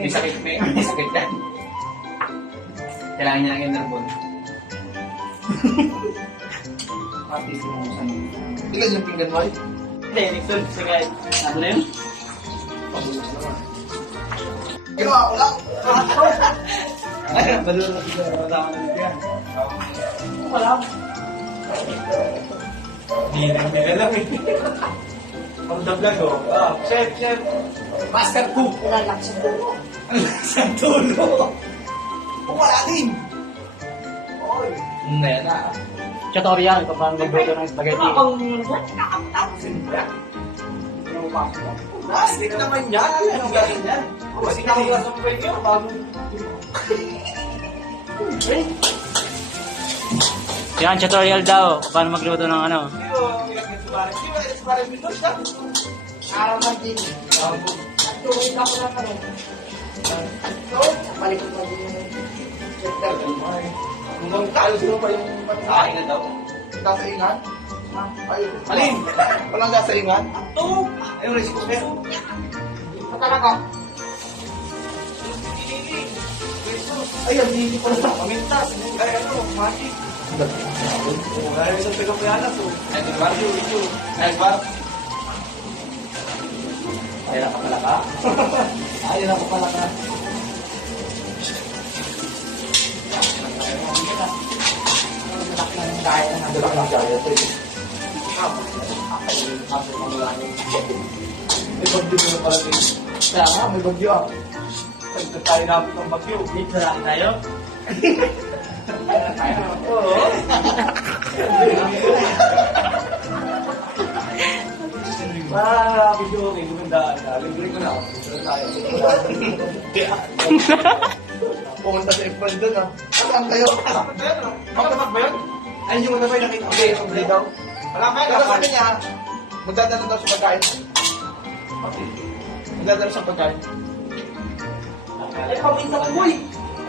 May sakit yan. Kailangan niya lang yung narbon. Patis mo sa Ilan yung pinggan mo? Hindi, Nixon. Sige, ano na yun? Ginawa ko lang. Ay, balon na siya. Wala ka na yan. Wala. Hindi lang eh. Pag dablag ko. Chef. Master cook. Ilalak sa dulo. Sa tulo. Wala din. Oy. Hindi na. Tutorial kung paano magluto ng spaghetti. Plastic naman yan. Ano yung gawin yan? Kasi nakakula sa pwede yun. Yan, tutorial daw. Paano magluto ng ano. Araw na din. Tuwid ako na tanong. Balik ko pa din yung sector. Hanggang kalos mo pa yung pagkain na daw. Kasaingan? Alin? Walang kasaingan? Ito! Ayun, rice cooker. Talaga. Ayun, hindi pa rin pamintas. Kaya ano, magic. Wala rin sa Pagkapianas. Ay, di ba? Ay, ba? Ayun ako pala ka? Ayun ako pala ka. May bagyo na pala din. Kaya nga, may bagyo ah. Pagka tayo napit ng bagyo. Dito na lang tayo. Oo. Video okay, gumandaan na. Libre ko na ako. Tayo. Pumunta sa April doon ah. Saan kayo? Magkabag ba yun? Ayun yung magkabay nakita. Okay, yung blade daw. Wala ba yun? Pero sabi niya, magdadala daw sa pagkain. Magdadala sa pagkain. Ay, paminta ko boy!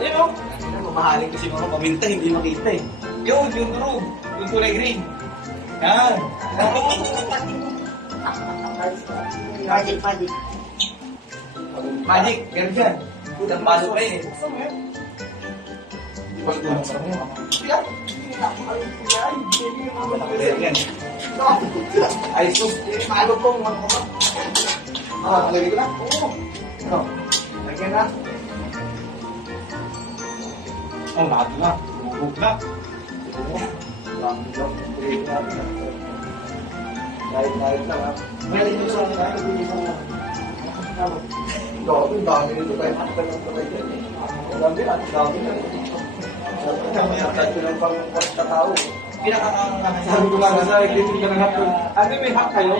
Ayun o. Mamahalin kasi mga paminta, hindi makita eh. Yun, yung durog. Yung kulay green. Yan. Magic. Magic, ganun yan. Putang palo pa eh. Hindi pa ito ng sarang yun. Yan. Yan. Ay, sus. Malo po. Lagay ko na? Oo. Ano? Lagyan na. Oh, lahat na. Bubog na. Lahit lang ha. Meron yung sa akin. Ang dami nito tayo. Ang dami na. Ang dami pang katao. Sabi ko nga sa dito ka ng hapon. Ano may hap kayo?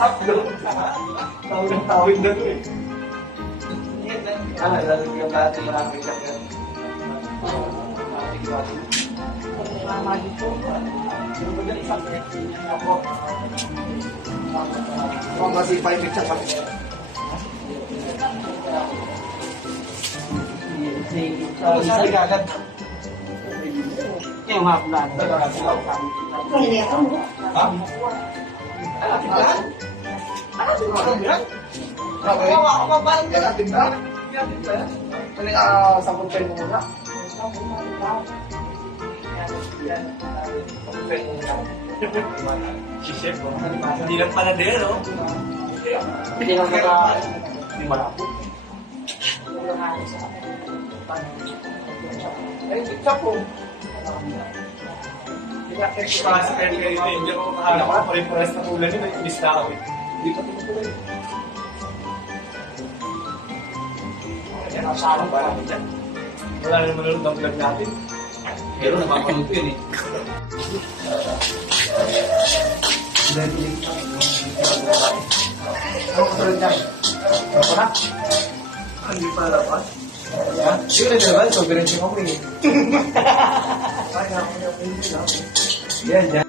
Hap doon. Tawid na to eh. Lalagyan yung lahat yung marami ka yan. Magic po. Kung masipay yung tsak kami. Sabi ka agad. Yung haplan. Hindi ako. Ha? Ako pa ba? Yan natin ba? Ano yung 10 peso muna? 10 peso muna. Si Chef, hindi lang pala din, no? Hindi lang mga... Hindi malabo. Ay, tsak po. Para sa kanya kayo, hindi ako makahanap ko. Pare-pares na ulan yun, inis na ako. Hindi pa tumutuloy. Yan, asarang ba namin dyan? Wala na naman ng vlog natin. Pero napapanood yun eh. Ano ka tulad dyan? Ano na? Hindi pa lapas. Yun na naman, sobrang siya ako eh. Yan, yan.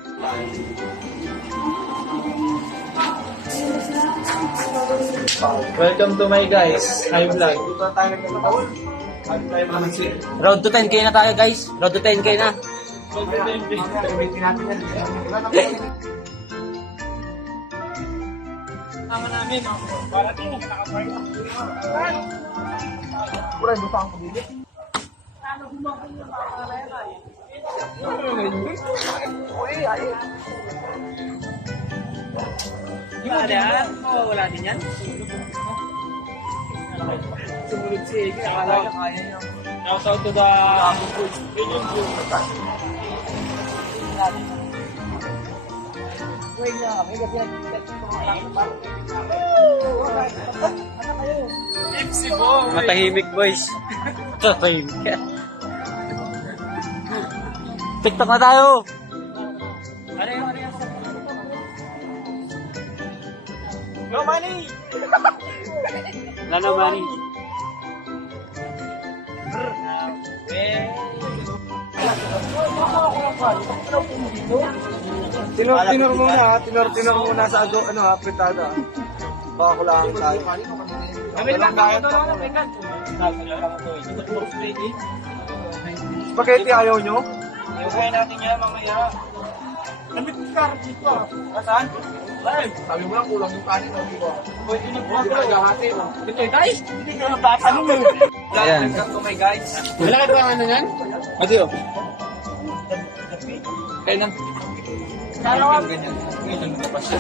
Welcome to my guys, my vlog. Dito tayo nagkakataon. Ano tayo mga nagsin? Road to 10k na tayo guys. Road to 10k na. Gamitin natin yan. kasama namin. Para hindi ka nakapark. Pura, lupa ang pabili. Yung wala yan? Wala din yan? Sumunod si Ege. Akala niya kaya niya. Shout out to the Million View. Wait na kami kasi Ipsy boy! Matahimik boys. Matahimik. TikTok na tayo. Ano yung No money! Wala na money. Tinor muna sa fritada. Baka kulangan tayo. Kami lang tayo ito. Spaghetti ayaw nyo? Iukain natin yan mamaya. Lamit yung carrot dito ah. Saan? Sabi mo lang kulang yung kanin. Pwede na po Hindi ka naghahati. Ito guys, hindi ka napatanong mo. Ayan. Welcome to my guys. Wala ka ba ano yan? Adi oh. Kaya nang Karawan. ganyan. Ganyan na pa siya.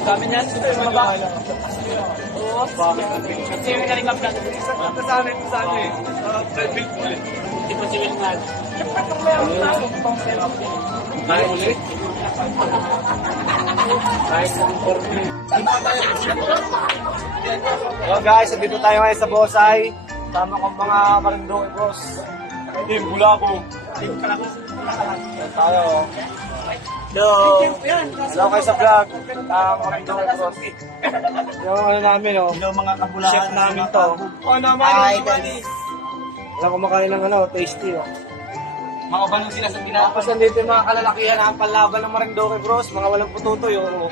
Sa amin yan, mga ba? Oo, kasi yung naringap natin. Sa amin. Hindi pa si Wilman. Kaya ulit? Hello guys, dito tayo ngayon sa Bosay. Tama ko mga Marinduque bros. Team Bulaco. Tayo. Hello. Hello kayo sa vlog. Marinduque bros. Yung ano namin oh. Yung mga kabulahan. Chef namin to. Oh, naman. Wala kumakain ng tasty oh. Mga balong sila sa Tapos nandito yung mga kalalakihan na ang panlaban ng Marinduque bros. Mga walang pututoy oh.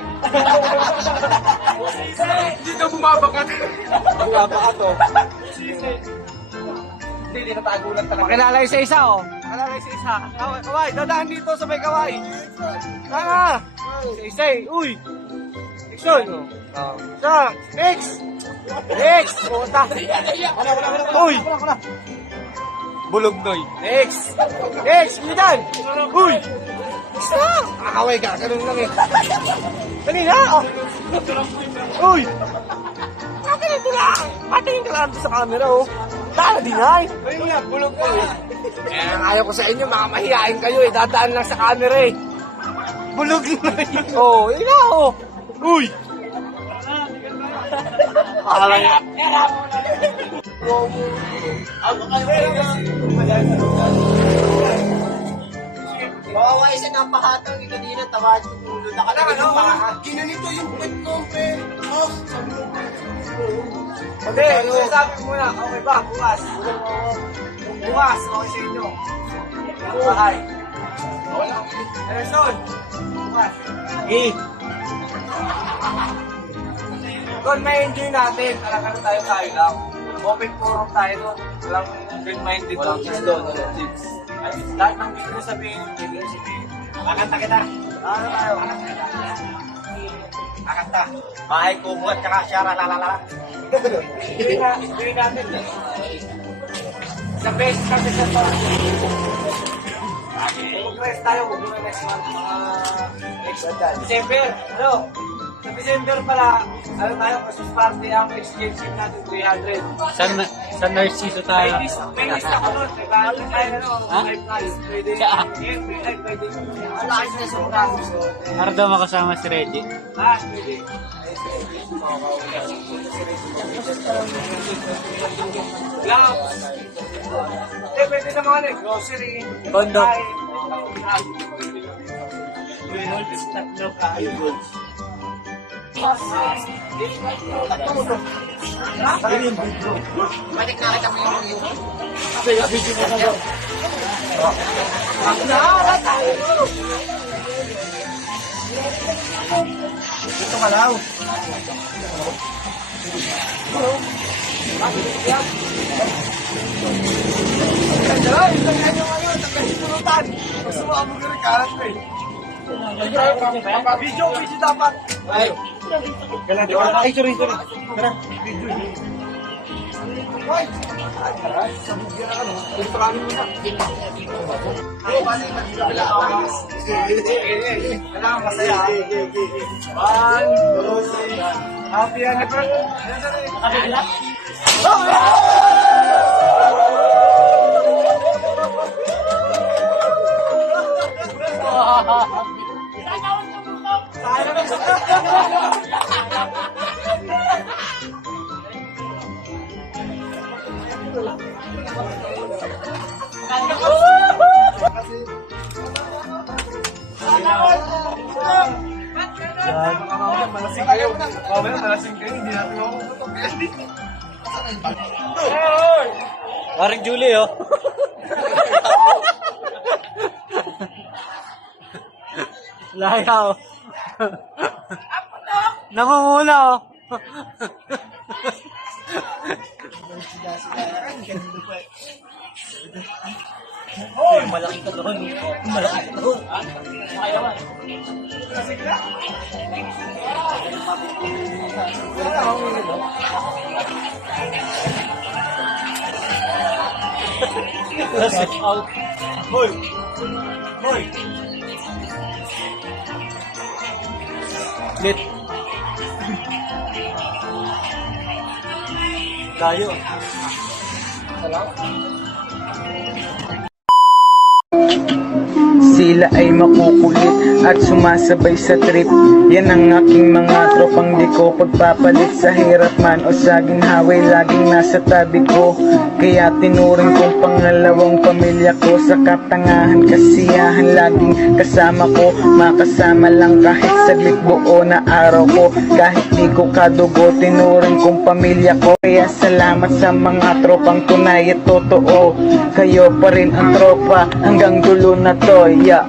Hindi ka bumabakat. Bumaba to. Hindi natagulan talaga. Makilala yung sa isa oh. Makilala yung sa isa. Kaway, dadaan dito sa may kaway. Tanga! Sa isa eh. Uy! Action! Sa! Next! Next! Puta! Uy! Bulog doy. Next! Next! Militan! Uy! Isa! Kakaway ka. Ganun lang eh. Dali na! Oh. Uy! Patingin ko lang! Patingin ka lang sa camera oh. Tala din ay! Ayun nga, bulog ko eh. Ayaw ko sa inyo, mga mahihain kayo eh. Dadaan lang sa camera eh. Bulog na yun. Oo, yun na oh. Uy! Alay. Bawa isa ng pahatang, kanina tawad yung ulo na Ginanito yung kwet ko, pre. Hindi, sabi mo muna. Okay ba? Bukas. Bukas. Okay sa inyo. Bahay. Wala. Erson. Bukas. Doon may enjoy natin. Alam tayo lang. Open forum tayo doon. Walang good-minded doon. Walang chicks doon. Lahat ng gusto sabihin, hindi sabihin. Kakanta kita. Ano tayo? Kakanta. Bahay ko buhat tsaka syara lalala. Enjoy natin. The best kasi sa to. Mag-rest tayo. Huwag muna next month. Next December. Ano? Sa December pala, ano tayo, Christmas party, ang exchange gift natin 300. Sa Narciso tayo. May list ako nun. May bago tayo, ano, Ha? may price. Pwede. Saan? Pwede. Ang lakas na sobrang. Para daw makasama si Reggie. Pwede. Gloves. Pwede na mga grocery. Condom. Balik na kita mo yung Ito malaw. Gusto mo ang mga kalat ko eh. Video dapat. Ay. Ay, sorry. Tara, video. Hoy! Ultramin mo na. Kailangan masaya. One, two, three. Happy anniversary. Malasing kayo. Mamaya malasing kayo. Hindi natin ako Parang Julie, oh. Laya, oh. Nangunguna, oh. Hoy! Malaki ka doon. Malaki ka doon. Makayawan. Out. Hoy! Hoy! Lit. Layo. Sila ay makukulit at sumasabay sa trip. Yan ang aking mga tropang di ko pagpapalit. Sa hirap man o sa ginhawa, laging nasa tabi ko. Kaya tinuring kong pangalawang pamilya ko. Sa katangahan, kasiyahan, laging kasama ko. Makasama lang kahit saglit, buo na araw ko. Kahit di ko kadugo, tinuring kong pamilya ko. Kaya salamat sa mga tropang tunay at totoo. Kayo pa rin ang tropa hanggang dulo na to, yeah.